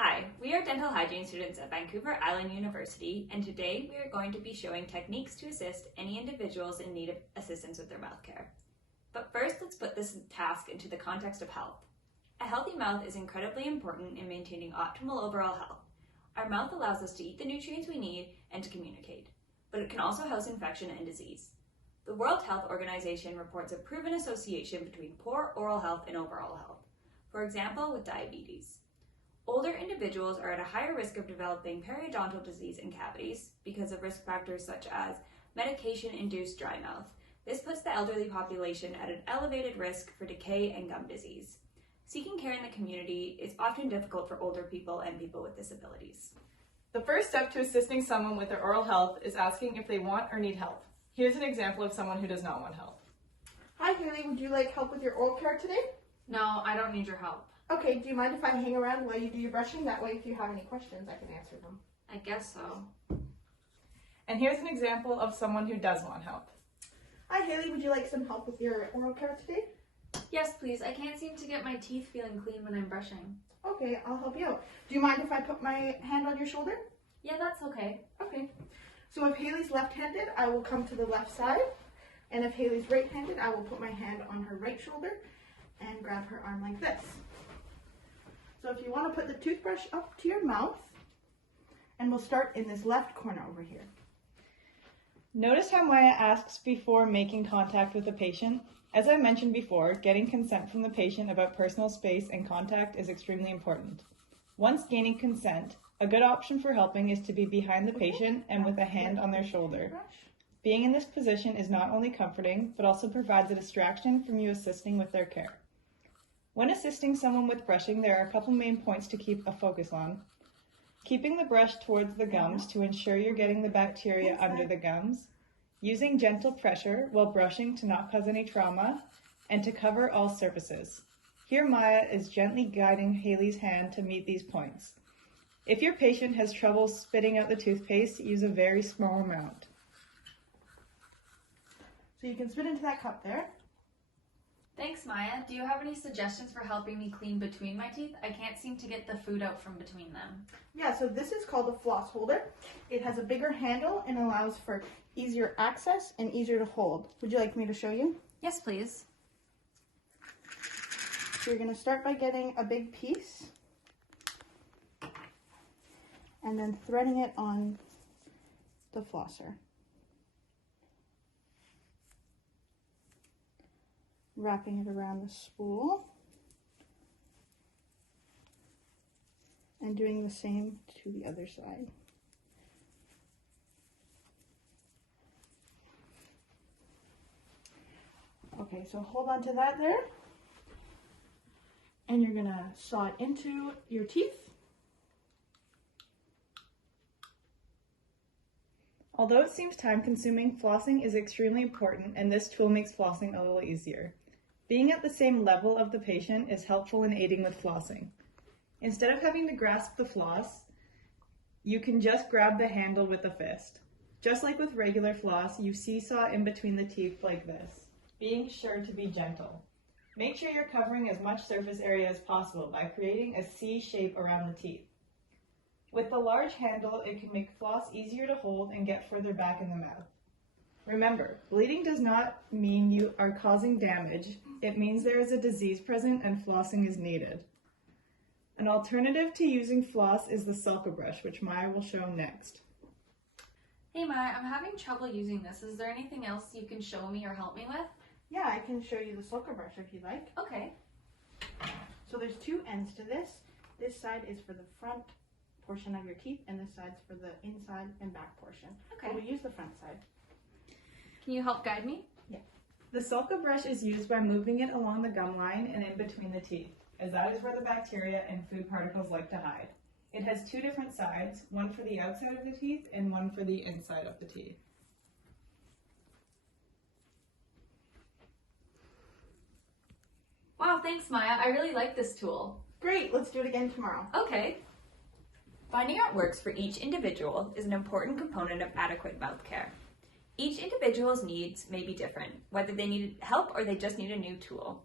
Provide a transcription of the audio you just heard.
Hi, we are dental hygiene students at Vancouver Island University, and today we are going to be showing techniques to assist any individuals in need of assistance with their mouth care. But first, let's put this task into the context of health. A healthy mouth is incredibly important in maintaining optimal overall health. Our mouth allows us to eat the nutrients we need and to communicate, but it can also house infection and disease. The World Health Organization reports a proven association between poor oral health and overall health, for example, with diabetes. Older individuals are at a higher risk of developing periodontal disease and cavities because of risk factors such as medication-induced dry mouth. This puts the elderly population at an elevated risk for decay and gum disease. Seeking care in the community is often difficult for older people and people with disabilities. The first step to assisting someone with their oral health is asking if they want or need help. Here's an example of someone who does not want help. Hi Haley, would you like help with your oral care today? No, I don't need your help. Okay, do you mind if I hang around while you do your brushing? That way if you have any questions, I can answer them. I guess so. And here's an example of someone who does want help. Hi Haley, would you like some help with your oral care today? Yes, please. I can't seem to get my teeth feeling clean when I'm brushing. Okay, I'll help you out. Do you mind if I put my hand on your shoulder? Yeah, that's okay. Okay. So if Haley's left-handed, I will come to the left side. And if Haley's right-handed, I will put my hand on her right shoulder and grab her arm like this. So if you want to put the toothbrush up to your mouth, and we'll start in this left corner over here. Notice how Maya asks before making contact with the patient. As I mentioned before, getting consent from the patient about personal space and contact is extremely important. Once gaining consent, a good option for helping is to be behind the patient and with a hand on their shoulder. Being in this position is not only comforting, but also provides a distraction from you assisting with their care. When assisting someone with brushing, there are a couple main points to keep a focus on. Keeping the brush towards the gums to ensure you're getting the bacteria under the gums. Using gentle pressure while brushing to not cause any trauma, and to cover all surfaces. Here Maya is gently guiding Haley's hand to meet these points. If your patient has trouble spitting out the toothpaste, use a very small amount. So you can spit into that cup there. Thanks, Maya. Do you have any suggestions for helping me clean between my teeth? I can't seem to get the food out from between them. Yeah, so this is called a floss holder. It has a bigger handle and allows for easier access and easier to hold. Would you like me to show you? Yes, please. So you're going to start by getting a big piece and then threading it on the flosser. Wrapping it around the spool and doing the same to the other side. Okay, so hold on to that there, and you're gonna saw it into your teeth. Although it seems time-consuming, flossing is extremely important, and this tool makes flossing a little easier. Being at the same level of the patient is helpful in aiding with flossing. Instead of having to grasp the floss, you can just grab the handle with a fist. Just like with regular floss, you seesaw in between the teeth like this, being sure to be gentle. Make sure you're covering as much surface area as possible by creating a C shape around the teeth. With the large handle, it can make floss easier to hold and get further back in the mouth. Remember, bleeding does not mean you are causing damage. It means there is a disease present and flossing is needed. An alternative to using floss is the sulca brush, which Maya will show next. Hey Maya, I'm having trouble using this. Is there anything else you can show me or help me with? Yeah, I can show you the sulca brush if you'd like. Okay. So there's two ends to this. This side is for the front portion of your teeth, and this side's for the inside and back portion. Okay. So we'll use the front side. Can you help guide me? Yeah. The sulca brush is used by moving it along the gum line and in between the teeth, as that is where the bacteria and food particles like to hide. It has two different sides, one for the outside of the teeth and one for the inside of the teeth. Wow, thanks Maya. I really like this tool. Great, let's do it again tomorrow. Okay. Finding what works for each individual is an important component of adequate mouth care. Each individual's needs may be different, whether they need help or they just need a new tool.